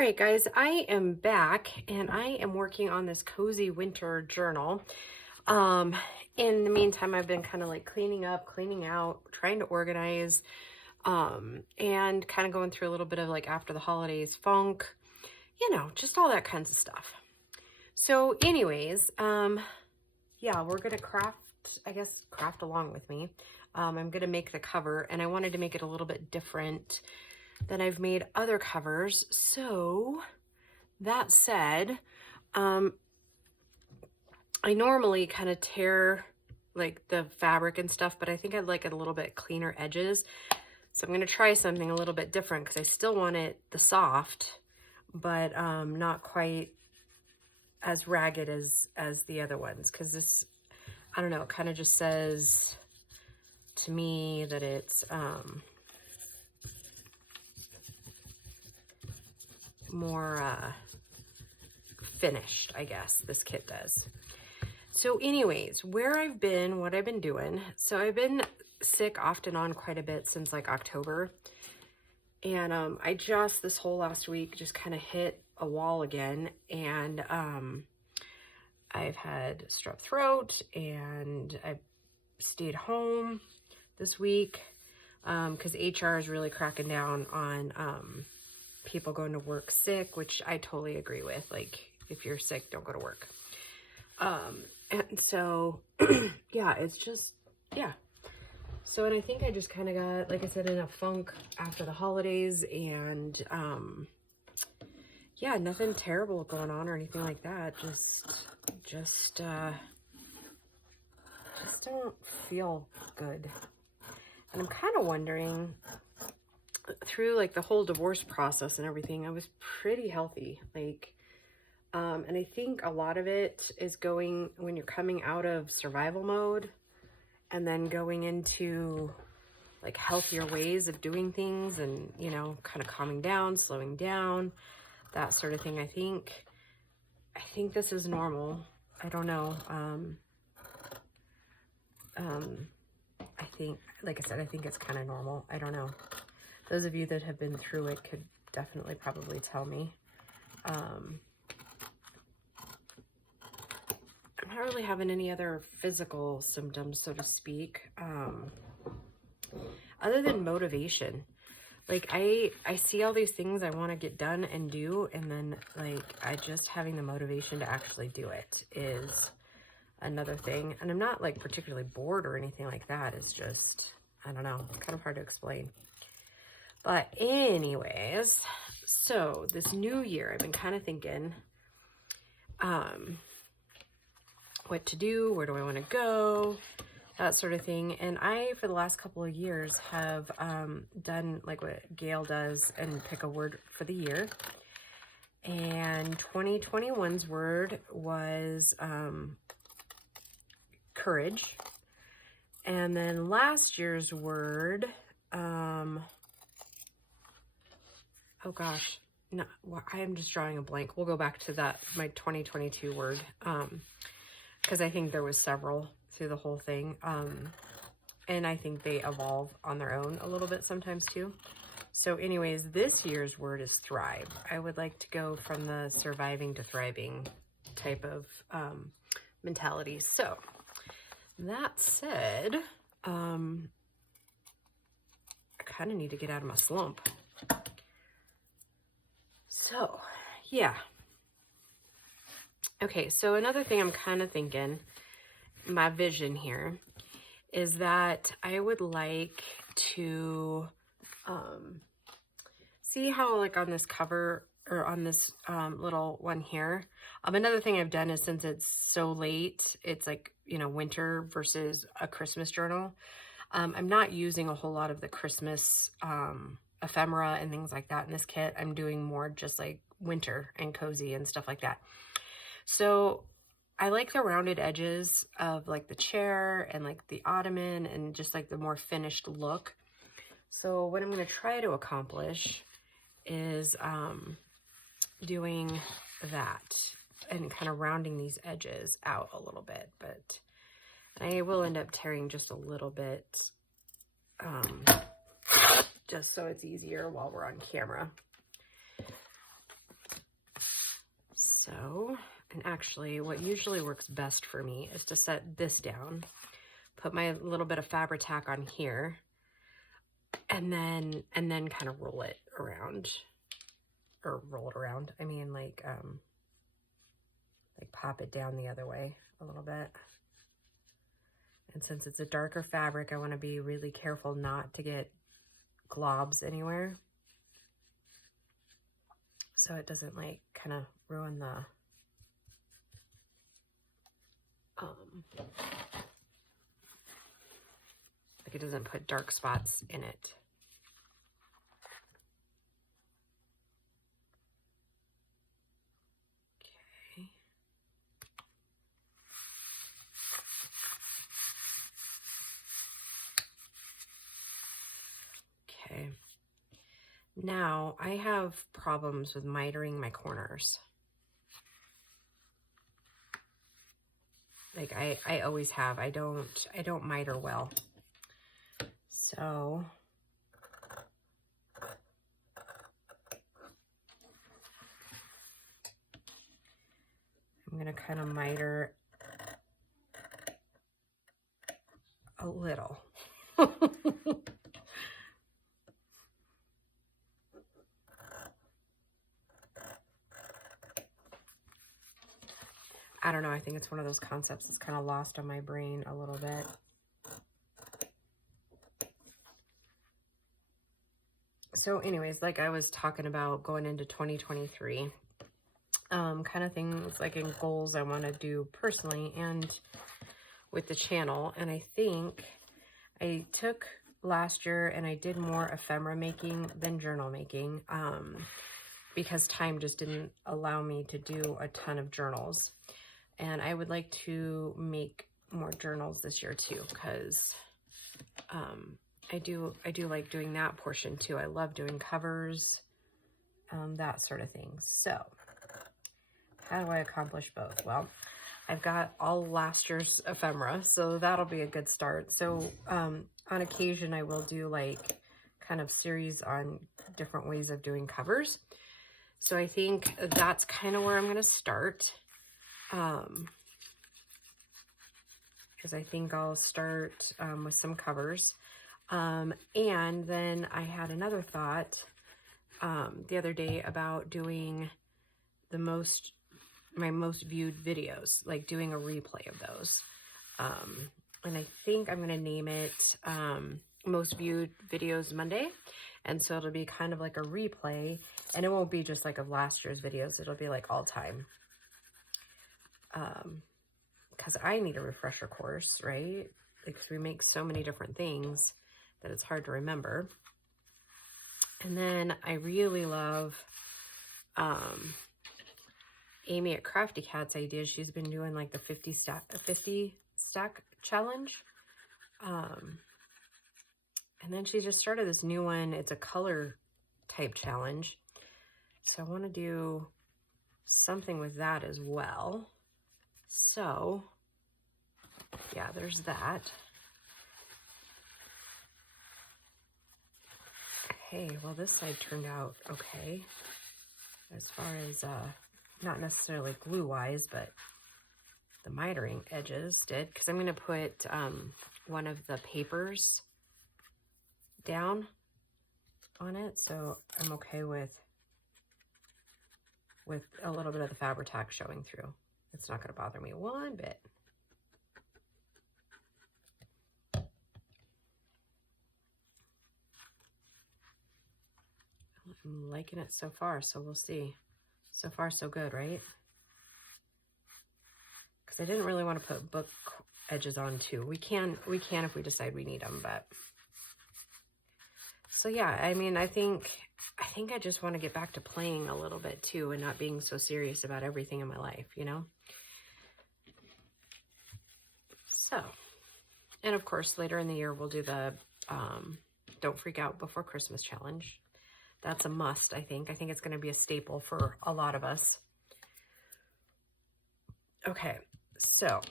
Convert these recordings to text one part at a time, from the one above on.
right, guys, I am back and I am working on this cozy winter journal. Um, in the meantime, I've been kind of like cleaning up, cleaning out, trying to organize, and kind of going through a little bit of like after the holidays funk, just all that kinds of stuff. So anyways, yeah, we're gonna craft along with me. I'm gonna make the cover, and I wanted to make it a little bit different than I've made other covers. So that said, um, I normally kind of tear like the fabric and stuff, but I think I'd like it a little bit cleaner edges. So I'm going to try something a little bit different because I still want it the soft, but not quite as ragged as the other ones. Because this, I don't know, it kind of just says to me that it's more finished, I guess, this kit does. So anyways, where I've been, what I've been doing. So I've been sick off and on quite a bit since like October. And I just, this whole last week, just kind of hit a wall again. And I've had strep throat and I stayed home this week because HR is really cracking down on people going to work sick, which I totally agree with. Like, if you're sick, don't go to work. And so, yeah, it's just, yeah. So, and I think I just kind of got, like I said, in a funk after the holidays, and, yeah, nothing terrible going on or anything like that. Just don't feel good. And I'm kind of wondering, through like the whole divorce process and everything, I was pretty healthy, like, and I think a lot of it is going when you're coming out of survival mode and then going into like healthier ways of doing things and, kind of calming down, slowing down, that sort of thing. I think this is normal. I don't know. I think, like I said, I think it's kind of normal. I don't know. Those of you that have been through it could definitely probably tell me. I'm not really having any other physical symptoms, so to speak, other than motivation. Like, I see all these things I want to get done and do, and then, like, I just having the motivation to actually do it is another thing. And I'm not, like, particularly bored or anything like that. It's just, I don't know, it's kind of hard to explain. But anyways, so this new year, I've been kind of thinking, what to do, where do I want to go, that sort of thing. And I, for the last couple of years, have done like what Gail does and pick a word for the year. And 2021's word was courage. And then last year's word, oh gosh, no, I am just drawing a blank. We'll go back to that, my 2022 word. Because I think there was several through the whole thing. And I think they evolve on their own a little bit sometimes too. So anyways, this year's word is thrive. I would like to go from the surviving to thriving type of mentality. So that said, I kind of need to get out of my slump. So, yeah. Okay, so another thing I'm kind of thinking, my vision here, is that I would like to see how, like, on this cover, or on this little one here, another thing I've done is, since it's so late, it's like, winter versus a Christmas journal, I'm not using a whole lot of the Christmas ephemera and things like that in this kit. I'm doing more just like winter and cozy and stuff like that. So I like the rounded edges of like the chair and like the ottoman and just like the more finished look. So what I'm going to try to accomplish is doing that and kind of rounding these edges out a little bit, but I will end up tearing just a little bit just so it's easier while we're on camera. And actually, what usually works best for me is to set this down, put my little bit of Fabri-Tac on here, and then kind of roll it around, or roll it around. I mean, like pop it down the other way a little bit. And since it's a darker fabric, I want to be really careful not to get globs anywhere, so it doesn't like kind of ruin the like it doesn't put dark spots in it. Okay. Okay. Now I have problems with mitering my corners. Like I always have. I don't miter well. So I'm gonna kind of miter a little. I don't know, I think it's one of those concepts that's kind of lost on my brain a little bit. So anyways, like I was talking about going into 2023, kind of things like in goals I want to do personally and with the channel. And I think I took last year and I did more ephemera making than journal making, because time just didn't allow me to do a ton of journals. And I would like to make more journals this year too, because I do like doing that portion too. I love doing covers, that sort of thing. So how do I accomplish both? Well, I've got all last year's ephemera, so that'll be a good start. So on occasion, I will do like kind of series on different ways of doing covers. So I think that's kind of where I'm going to start. Because I think I'll start with some covers. And then I had another thought the other day about doing my most viewed videos, like doing a replay of those. And I think I'm going to name it Most Viewed Videos Monday. And so it'll be kind of like a replay, and it won't be just like of last year's videos. It'll be like all time. Because I need a refresher course, right? Because we make so many different things that it's hard to remember. And then I really love Amy at Crafty Cat's idea. She's been doing like the 50 stack challenge. And then she just started this new one. It's a color type challenge. So I want to do something with that as well. So yeah, there's that. Okay, well this side turned out okay. As far as, not necessarily glue wise, but the mitering edges did. Because I'm going to put one of the papers down on it. So I'm okay with a little bit of the Fabri-Tac showing through. It's not going to bother me one bit. I'm liking it so far, so we'll see. So far, so good, right? Because I didn't really want to put book edges on too. We can if we decide we need them, but so yeah, I mean, I think I just want to get back to playing a little bit too, and not being so serious about everything in my life, you know? So, and of course, later in the year, we'll do the Don't Freak Out Before Christmas challenge. That's a must, I think. I think it's going to be a staple for a lot of us. Okay, so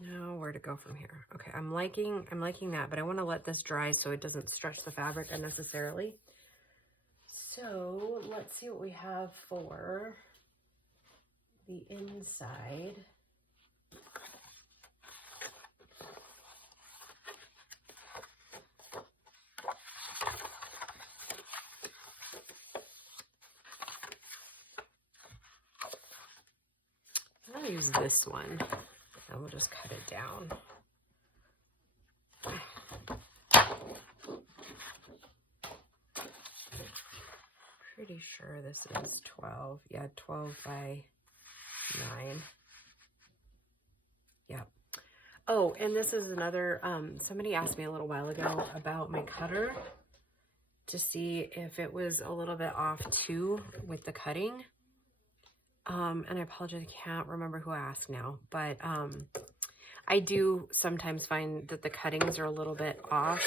now where to go from here? Okay, I'm liking that, but I want to let this dry so it doesn't stretch the fabric unnecessarily. So let's see what we have for the inside. I'll use this one and we'll just cut it down. Pretty sure this is 12. Yeah, 12 by 9. Yeah. Oh, and this is another, somebody asked me a little while ago about my cutter to see if it was a little bit off too with the cutting. And I apologize, I can't remember who asked now, but I do sometimes find that the cuttings are a little bit off.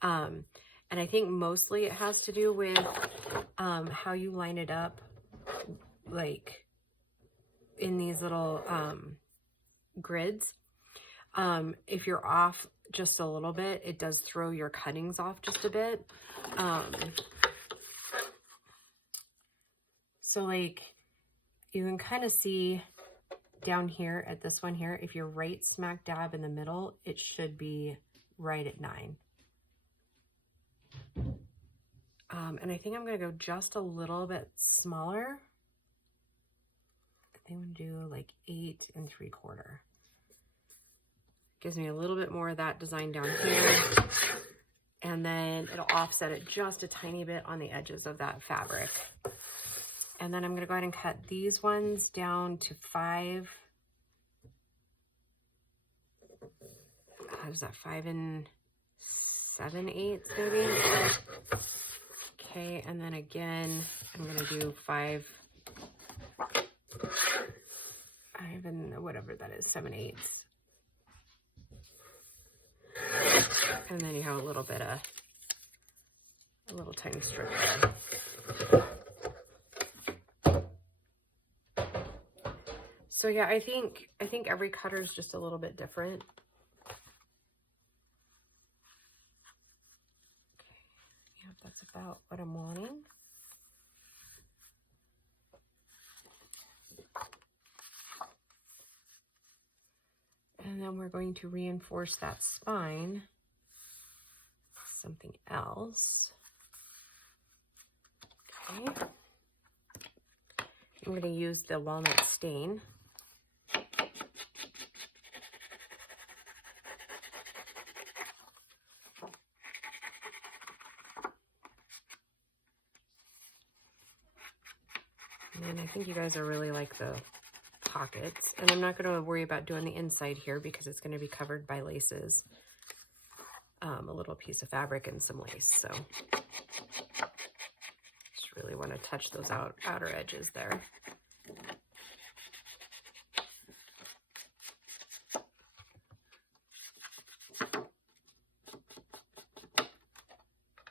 And I think mostly it has to do with how you line it up, like in these little grids. If you're off just a little bit, it does throw your cuttings off just a bit. So like you can kind of see down here at this one here, if you're right smack dab in the middle, it should be right at 9. And I think I'm going to go just a little bit smaller. I think I'm going to do like 8 3/4. Gives me a little bit more of that design down here. And then it'll offset it just a tiny bit on the edges of that fabric. And then I'm going to go ahead and cut these ones down to 5. Is that 5 7/8 maybe? Okay, and then again, I'm going to do 5 and whatever that is, 7/8. And then you have a little bit of, a little tiny strip there. So yeah, I think every cutter is just a little bit different. Okay, yeah, that's about what I'm wanting. And then we're going to reinforce that spine with something else. Okay. I'm going to use the walnut stain. And I think you guys are really like the pockets, and I'm not going to worry about doing the inside here because it's going to be covered by laces, a little piece of fabric and some lace. So just really want to touch those outer edges there.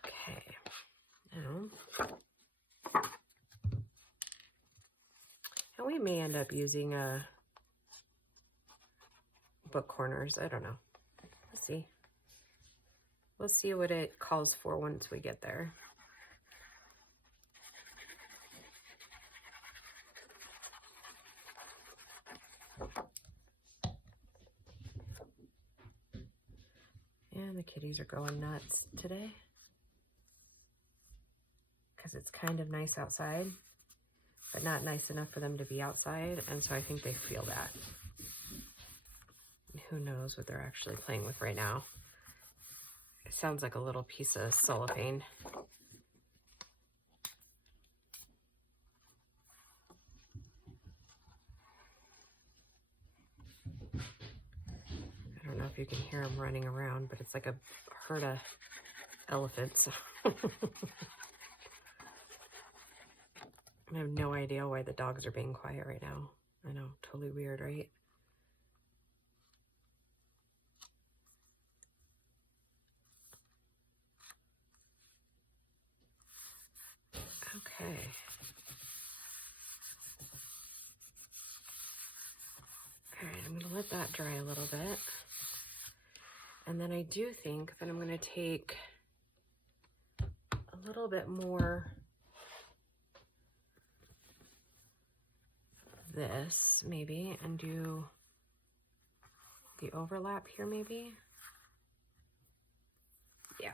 Okay, now, and we may end up using book corners. I don't know. Let's see. Let's see what it calls for once we get there. And the kitties are going nuts today because it's kind of nice outside, but not nice enough for them to be outside. And so I think they feel that. Who knows what they're actually playing with right now. It sounds like a little piece of cellophane. I don't know if you can hear them running around, but it's like a herd of elephants. I have no idea why the dogs are being quiet right now. I know, totally weird, right? Okay. All right, I'm gonna let that dry a little bit. And then I do think that I'm gonna take a little bit more this maybe and do the overlap here maybe. Yeah.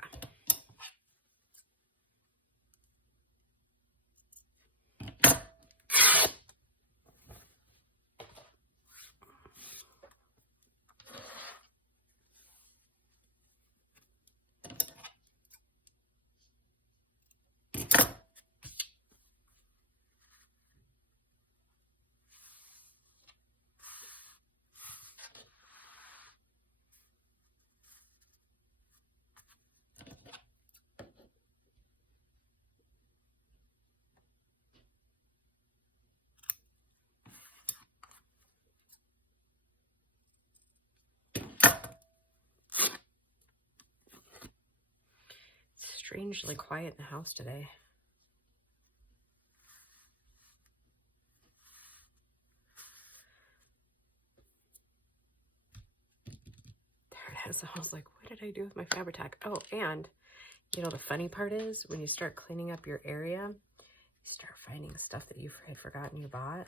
Strangely quiet in the house today. There it is. I was like, what did I do with my Fabri-Tac? Oh, and you know, the funny part is when you start cleaning up your area, you start finding stuff that you had forgotten you bought.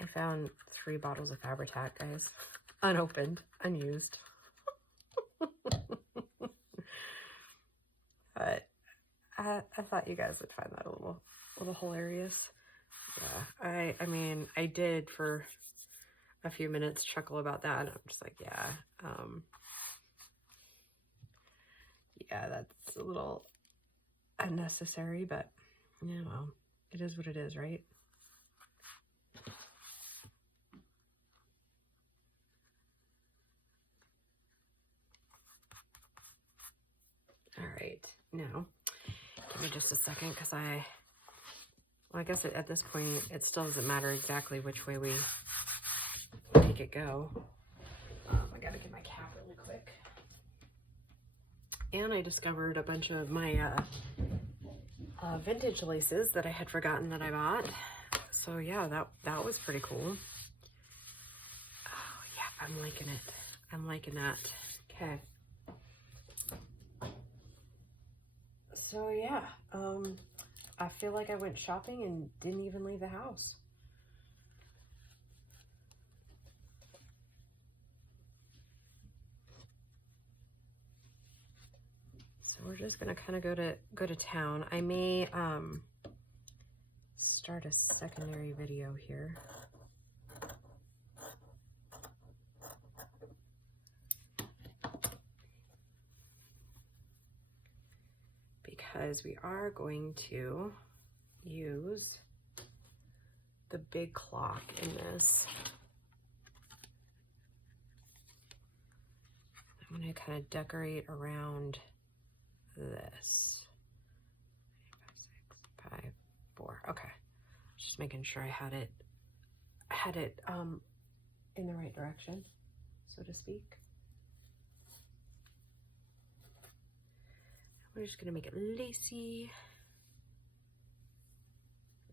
I found 3 bottles of Fabri-Tac, guys. Unopened, unused. But I thought you guys would find that a little hilarious. Yeah, I mean, I did for a few minutes chuckle about that. And I'm just like, yeah, yeah, that's a little unnecessary, but yeah, well, it is what it is, right? All right, now give me just a second because well, I guess at this point it still doesn't matter exactly which way we make it go. I gotta get my cap really quick. And I discovered a bunch of my vintage laces that I had forgotten that I bought. So yeah, that was pretty cool. Oh yeah, I'm liking it. I'm liking that. Okay. So yeah, I feel like I went shopping and didn't even leave the house. So we're just gonna kind of go to town. I may start a secondary video here. Because we are going to use the big clock in this. I'm going to kind of decorate around this. 5, 6, 5, 4. Okay. Just making sure I had it in the right direction, so to speak. We're just gonna make it lacy.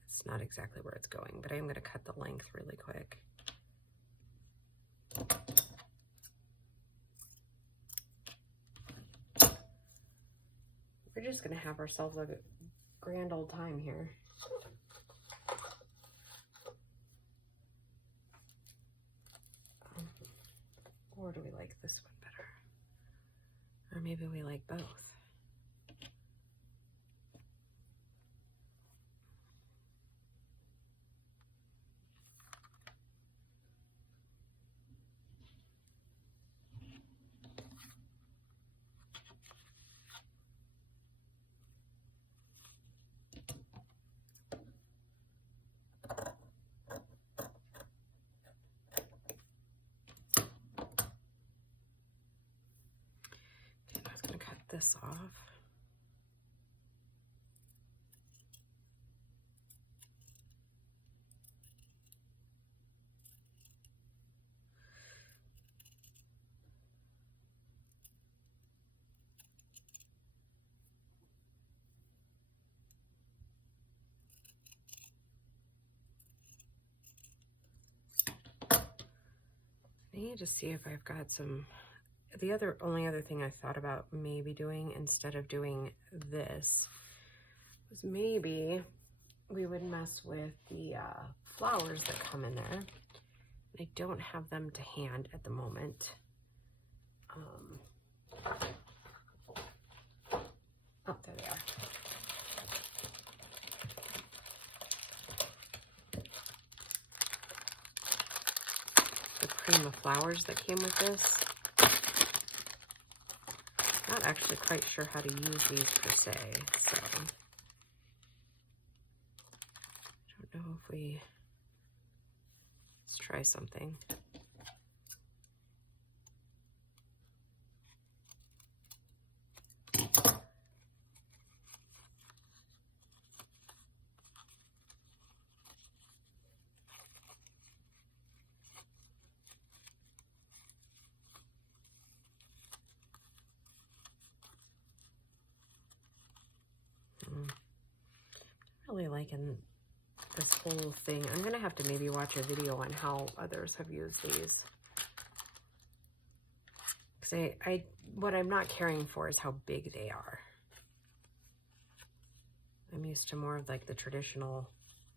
It's not exactly where it's going, but I am gonna cut the length really quick. We're just gonna have ourselves a grand old time here. Or do we like this one better? Or maybe we like both. Okay, I was gonna cut this off. I need to see if I've got some, the only other thing I thought about maybe doing instead of doing this was maybe we would mess with the flowers that come in there. I don't have them to hand at the moment. Oh, there they are. The cream of flowers that came with this. Not actually quite sure how to use these per se, so I don't know if let's try something. Really liking this whole thing. I'm gonna have to maybe watch a video on how others have used these, because what I'm not caring for is how big they are. I'm used to more of like the traditional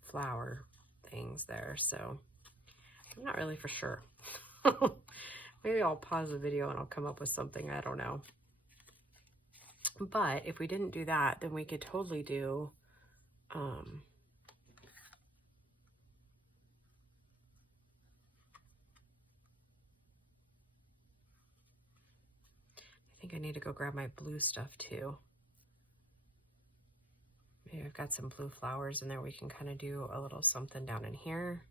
flower things there, so I'm not really for sure. Maybe I'll pause the video and I'll come up with something, I don't know. But if we didn't do that, then we could totally do I think I need to go grab my blue stuff too. Maybe I've got some blue flowers in there. We can kind of do a little something down in here.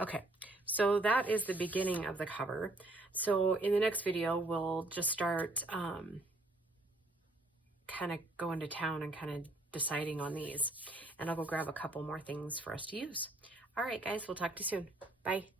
Okay, so that is the beginning of the cover. So in the next video, we'll just start kind of going to town and kind of deciding on these. And I'll go grab a couple more things for us to use. All right, guys, we'll talk to you soon. Bye.